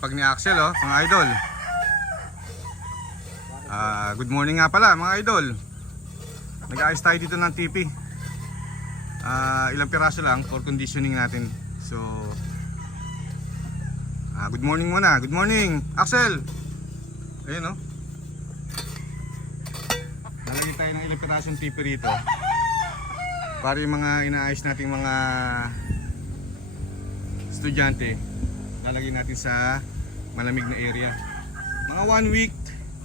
Sipag ni Axel, oh, mga idol. Good morning nga pala, mga idol. Nag-aayos tayo dito ng TP. Ilang piraso lang for conditioning natin. So, good morning muna. Good morning, Axel. Ayun, oh. Nalagyan tayo ng ilang pirasong TP rito para yung mga inaayos nating mga estudyante, lalagyan natin sa malamig na area. Mga 1 week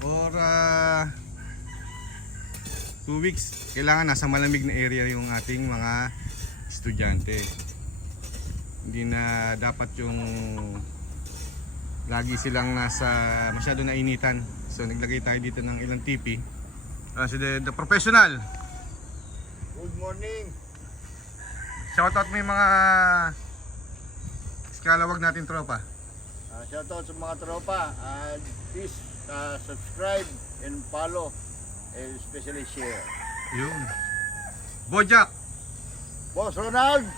or 2 weeks, kailangan nasa malamig na area yung ating mga estudyante. Hindi na dapat yung lagi silang nasa masyado na initan. So naglagay tayo dito ng ilang TP. So the professional. Good morning. Shoutout mo yung mga kalawag natin tropa. Shoutout sa mga tropa. Please subscribe and follow, and especially share. Yun. Bojack. Boss Ronald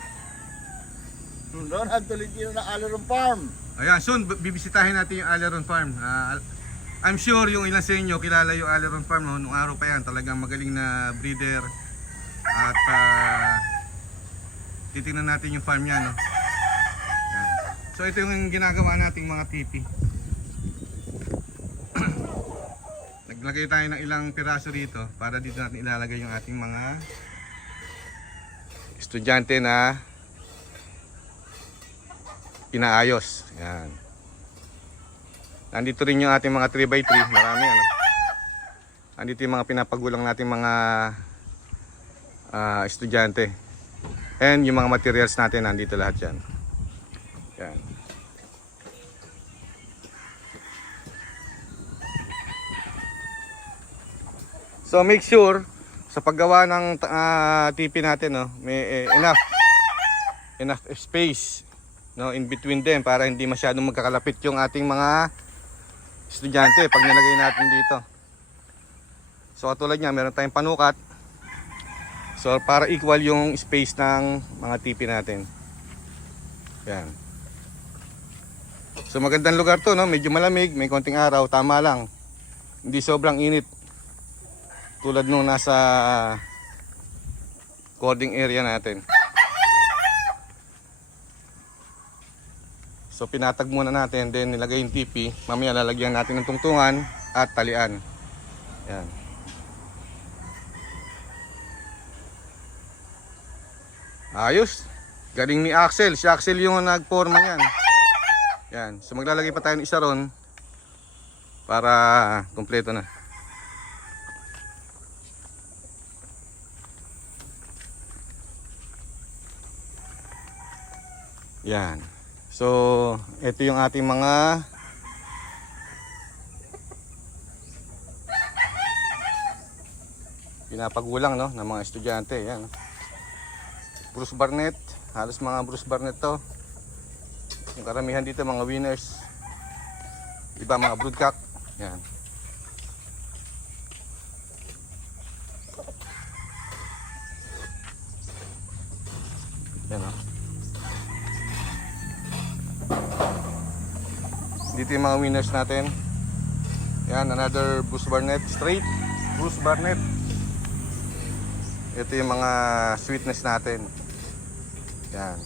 Tolentino ng Alaron Farm. Ayan, soon bibisitahin natin yung Alaron Farm. I'm sure yung ilan sa inyo kilala yung Alaron Farm, no? Nung araw pa yan, talagang magaling na breeder. At titingnan natin yung farm niya, no? Ayan. So ito yung ginagawa nating mga TP. Naglagay tayo ng ilang piraso rito para dito natin ilalagay yung ating mga estudyante na inaayos. Yan. Nandito rin yung ating mga 3x3. Marami, ano. Nandito yung mga pinapagulang nating mga estudyante. And yung mga materials natin, nandito lahat yan. Yan. So make sure sa paggawa ng TP natin, no, may enough space, no, in between them para hindi masyadong magkakalapit yung ating mga estudyante pag nilagay natin dito. So katulad niya, meron tayong panukat. So para equal yung space ng mga TP natin. Yan. So magandang lugar to, no, medyo malamig, may konting araw, tama lang. Hindi sobrang init. Tulad nung nasa cording area natin. So pinatag muna natin, then nilagay yung TP. Mamaya lalagyan natin ng tungtungan at talian. Yan. Ayos. Galing ni Axel. Si Axel yung nagporma niyan. Yan. So maglalagay pa tayo ng isa ron para kumpleto na. Yan. So, ito yung ating mga pinapagulang, no, ng mga estudyante. Yan. Bruce Barnett. Halos mga Bruce Barnett to. Yung karamihan dito mga winners. Iba mga broodcock. Yan. Yan, no. Dito yung mga winners natin. Yan, another Bruce Barnett. Straight Bruce Barnett. Ito yung mga sweetness natin. Yan.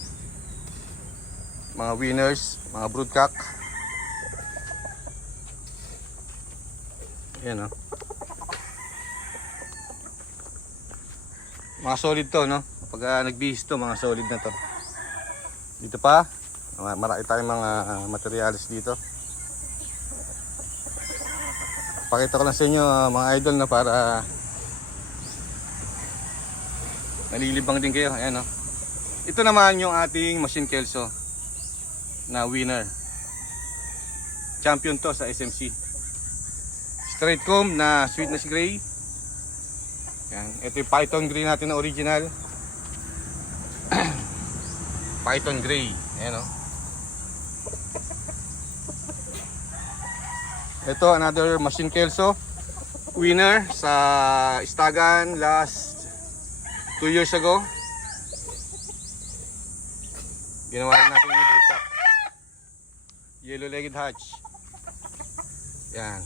Mga winners, mga broodcock. Yan, no. Mga solid to, no. Pag nagbihis to, mga solid na to. Dito pa, marami tayong mga materials dito. Pakita ko lang sa inyo, mga idol, na para nalilibang din kayo. Ayan, no? Ito naman yung ating machine kelso na winner. Champion to sa SMC. Straight comb na sweetness gray. Ayan. Ito yung Python gray natin na original. Python gray. Ayan, no? Ito, another machine kelso winner sa Istagan last 2 years ago. Ginawa rin natin yung broodcock. Yellow-legged hatch. Yan.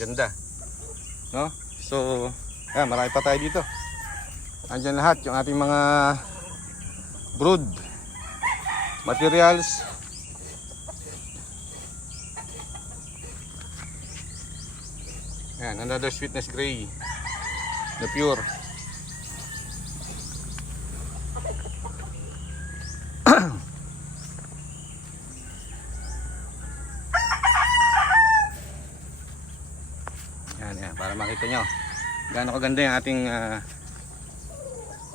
Ganda. No? So, yan, marami pa tayo dito. Andyan lahat yung ating mga brood materials. Yan, another sweetness gray na pure. Yan, para makita nyo gaano kaganda yung ating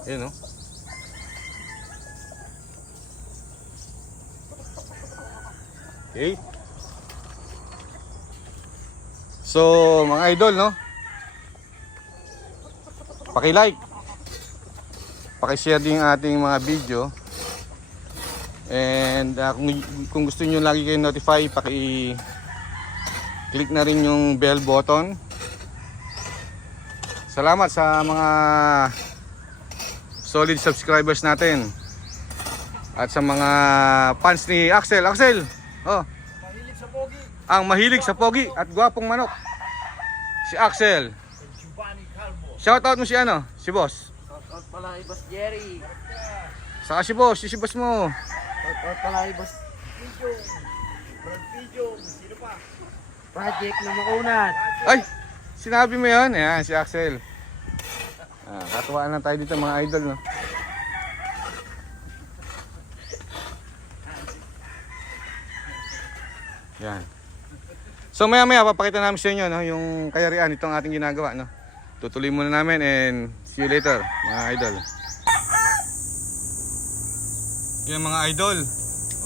yun, no? Okay. So, mga idol, no? Paki-like, paki-share din yung ating mga video. And kung gusto niyo lagi kayo notify, paki-click na rin yung bell button. Salamat sa mga solid subscribers natin. At sa mga fans ni Axel. Axel, oh, Mahilig sa pogi. ang mahilig sa pogi at gwapong manok. Si Axel. Giovanni Calvo. Shoutout mo si ano? Si boss. Shoutout pala kay Boss Jerry. Saka si boss mo. Shoutout pala kay Boss Pijong. Brad Pijong. Sino pa? Project na makunat. Ay, sinabi mo yun? Ayan, si Axel. Katuwaan lang tayo dito mga idol, no? Yan. So maya papakita namin sa inyo, no, yung kayarian itong ating ginagawa, no. Tutuloy muna namin and see you later mga idol. Yan mga idol.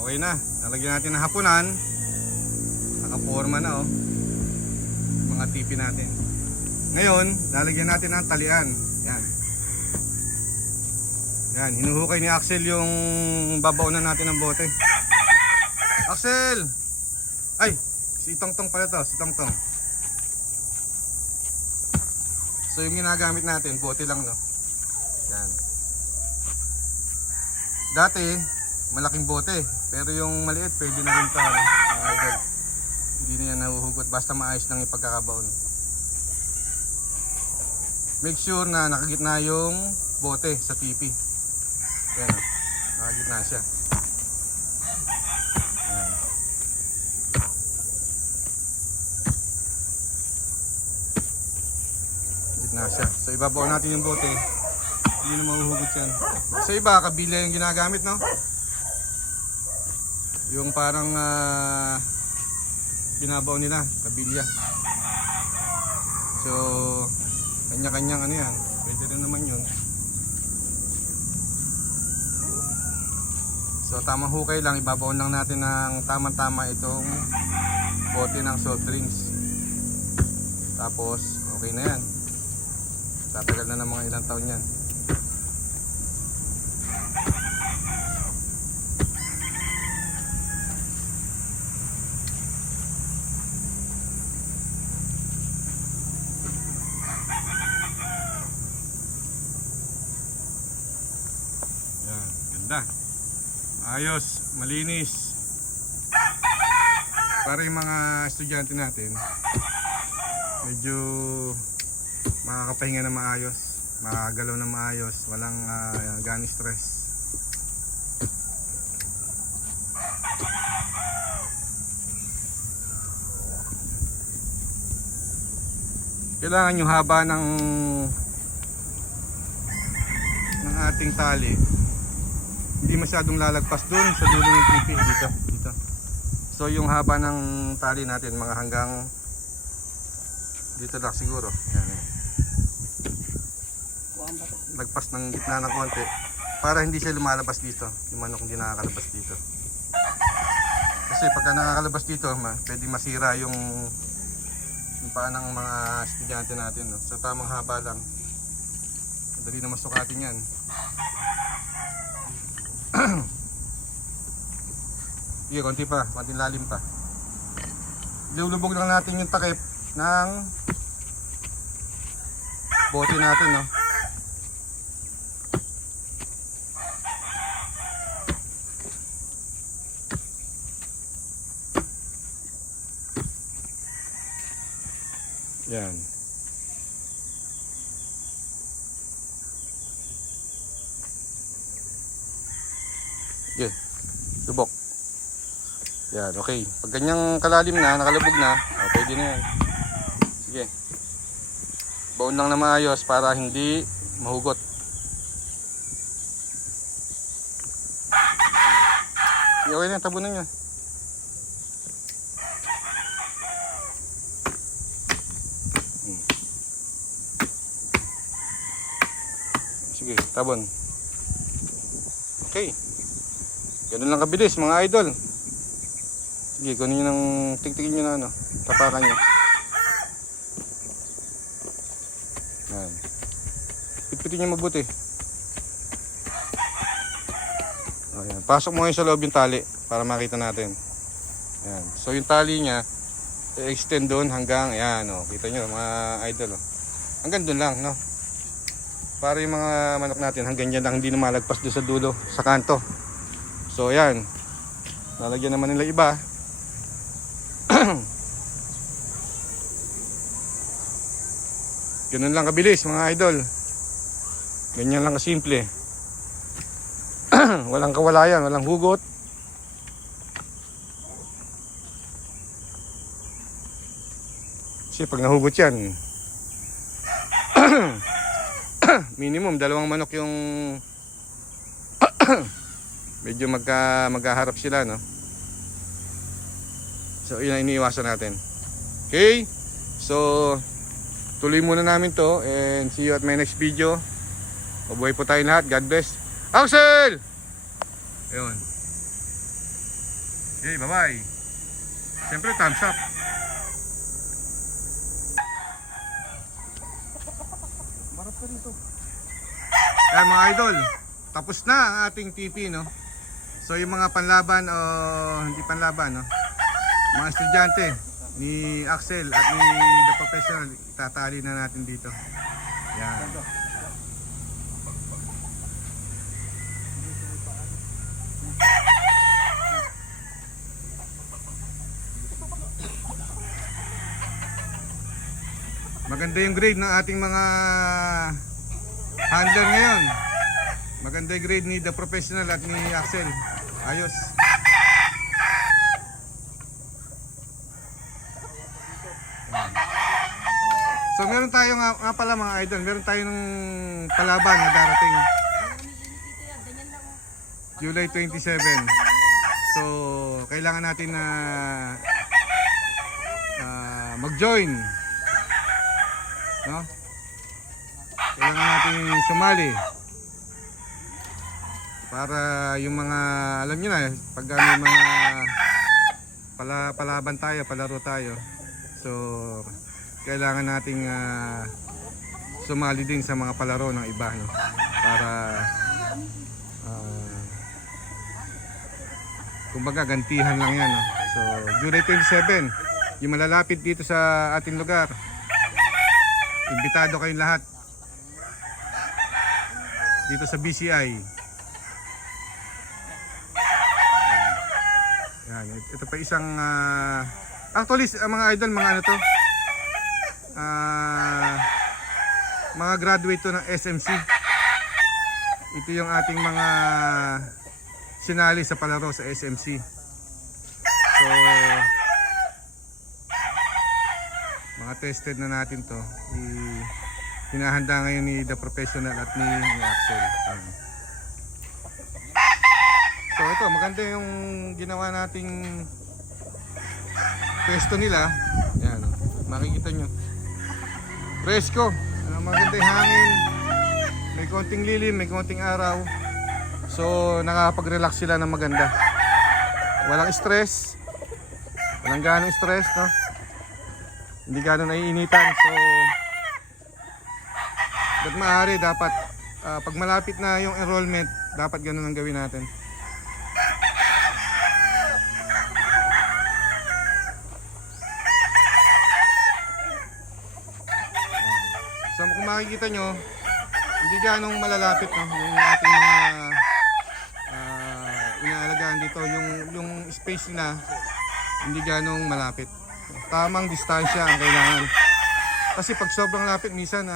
Okay na. Nalagyan natin ng hapunan. Nakaporma na, oh. Mga tipi natin. Ngayon, lalagyan natin ng talian. Yan. Yan, hinuhukay ni Axel yung babaunan natin ng bote. Axel! Ay, si Tongtong pala to, si Tongtong. So yung ginagamit natin, bote lang, no. Yan. Dati, malaking bote, pero yung maliit pwede na rin to, no? Mga idol. Hindi na yan nahuhugot, basta maayos lang yung pagkakabaon. Make sure na nakagitna yung bote sa tipi. Yan, no? Nakagitna siya. Yan. Gitna siya. So ibabaw natin yung bote. Hindi na mahuhugot yan. Sa iba, kabilya yung ginagamit, no? Yung parang binabaw nila, kabilya. So, kanya-kanyang ano yan. Pwede rin naman yun. So, tamang hukay lang. Ibabaw lang natin ng tamang-tama itong bote ng soft drinks. Tapos, okay na yan. Tatagal na ng mga ilang taon yan. Yan, ganda. Ayos, malinis. Para yung mga estudyante natin medyo makakapahinga na maayos, makagalaw na maayos, walang gani stress. Kailangan yung haba ng ating tali hindi masyadong lalagpas dun sa dulo ng tipi dito. So yung haba ng tali natin mga hanggang dito lang siguro. Yan. Lagpas ng gitna ng konti para hindi siya lumalabas dito. Yung manok hindi nakakalabas dito. Kasi pagka nakakalabas dito, pwede masira yung paa ng mga estudyante natin, no? Sa tamang haba lang. Madali na masukatin yan. Sige, konti pa, konting lalim pa. Ilulubog lang natin yung takip ng bote natin, no? Yan. Sige, subok. Yan, okay. Pag ganyang kalalim na, nakalubog na, pwede na yan. Sige. Baon lang na maayos para hindi mahugot. Sige, okay na, tabunan nyo. Sige, tabon. Okay. Ganun lang kabilis mga idol. Sige, kunin nyo ng tigtigin nyo na ano, tapakan nyo. Yan. Pitpitin nyo mabuti. Ayan. Pasok mo ngayon sa loob yung tali para makita natin. Ayan. So yung tali nya i-extend doon hanggang, ayan o, kita nyo mga idol o. Hanggang doon lang, no? Para yung mga manok natin hanggang dyan lang, hindi na malagpas doon sa dulo, sa kanto. So ayan, lalagyan naman nila iba. Ganun lang kabilis mga idol. Ganyan lang kasimple. Walang kawalayan, walang hugot. Kasi pag nahugot yan, minimum 2 manok yung medyo magkaharap sila, no? So yun ang iniiwasan natin. Okay, so tuloy muna namin to and see you at my next video. Mabuhay po tayo lahat. God bless. Axel! Ayun. Okay, bye bye. Siyempre thumbs up. Marap ka rito. Ayan mga idol, tapos na ang ating TP, no? So yung mga panlaban o hindi panlaban, no? Mga estudyante ni Axel at ni The Professional, itatali na natin dito. Yan. Maganda yung grade ng ating mga handler ngayon. Maganda yung grade ni The Professional at ni Axel. Ayos. So meron tayo nga pala mga idol, meron tayong palaban na darating July 27. So kailangan natin na mag-join, no? Kailangan natin sumali para yung mga, alam nyo na, pag may mga palaban tayo, palaro tayo, so kailangan nating sumali din sa mga palaro ng iba, no? Para kumbaga gantihan lang yan, no? So July 27 yung malalapit dito sa ating lugar, imbitado kayong lahat dito sa BCI. Yan, ito pa isang actually mga idol, mga ano to, mga graduate to ng SMC. Ito yung ating mga sinali sa palaro sa SMC. So mga tested na natin to, hinahanda ngayon ni The Professional at ni Axel. Ayan. So ito, maganda yung ginawa nating pesto nila. Ayan, makikita nyo, presko, maganda yung hangin, may konting lilim, may konting araw. So nakapag-relax sila ng maganda. Walang stress, walang ganong stress, no? Hindi ganon naiinitan. So ba't maaari, dapat pag malapit na yung enrollment, dapat ganon ang gawin natin. So kung makikita nyo, hindi ganong malalapit, no? Yung ating mga inaalagaan dito, yung space na hindi ganong malapit. Tamang distansya ang kailangan. Kasi pag sobrang lapit minsan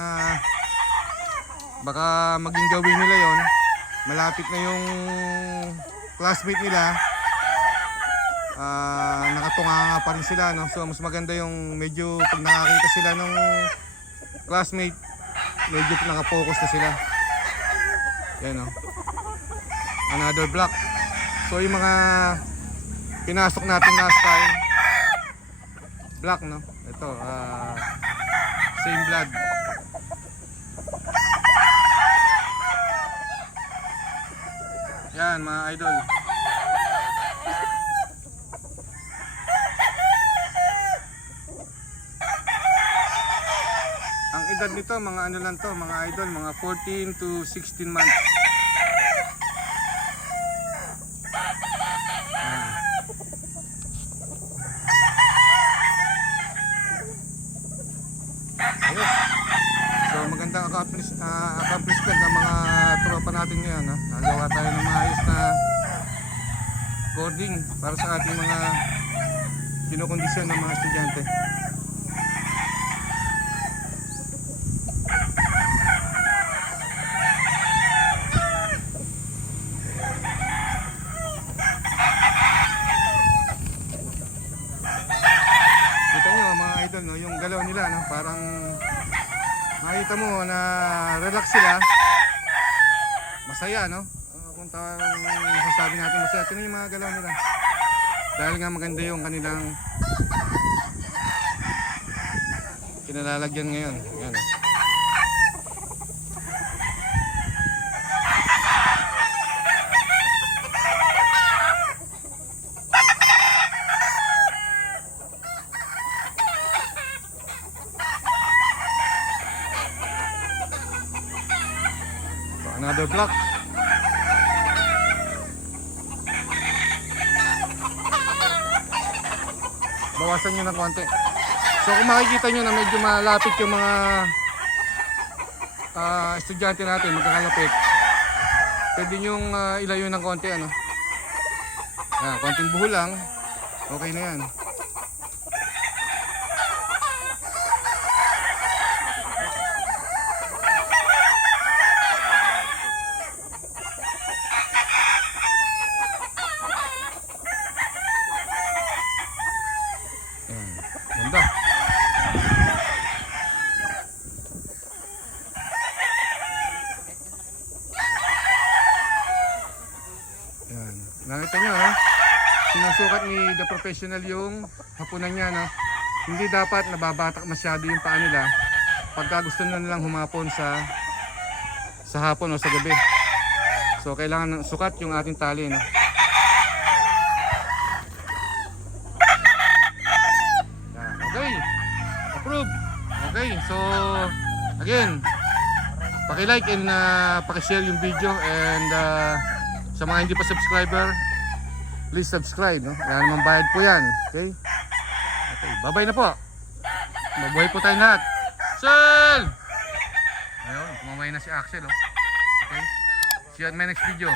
baka maging gawin nila yon, malapit na yung classmate nila, nakatunga pa rin sila, no? So mas maganda yung medyo pag nakakita sila ng classmate, medyo nakapokus na sila. Yan, no? Another block. So yung mga pinasok natin last time block, no? Ito same blood. Yan mga idol. Ang edad nito mga ano lang to, mga idol, mga 14 to 16 months. Ayos. So magandang accomplishment ng mga tropa natin ngayon, ha? Nagawa tayo ng maayos na boarding para sa ating mga kinokondisyon ng mga estudyante. Kita nyo mga idol, no? Yung galaw nila, no? Parang makita mo na relax sila, masaya, no? Kung masasabi natin masaya, tingnan yung mga galaw nila dahil nga maganda yung kanilang kinalalagyan ngayon. Yan. So, another block. Bawasan nyo ng konti. So kung makikita nyo na medyo malapit yung mga estudyante natin, magkakalapit, pwede nyo ilayo ng konti, ano? Konting buho lang, okay na yan. Ganda. Yan. Nakita nyo, ha? Sinusukat ni The Professional yung hapunan niya, no? Hindi dapat nababatak masyado yung paa nila pagka gusto na nilang humapon sa hapon o sa gabi. So kailangan ng sukat yung ating tali, no? Okay. Approve. Okay. So again, paki-like and paki-share yung video, and sa mga hindi pa subscriber, please subscribe, no? Wala namang bayad po yan. Okay? Okay. Bye-bye na po. Mabuhay po tayong lahat. Axel! Ayun, kumamay na si Axel, oh. Okay? See you at my next video.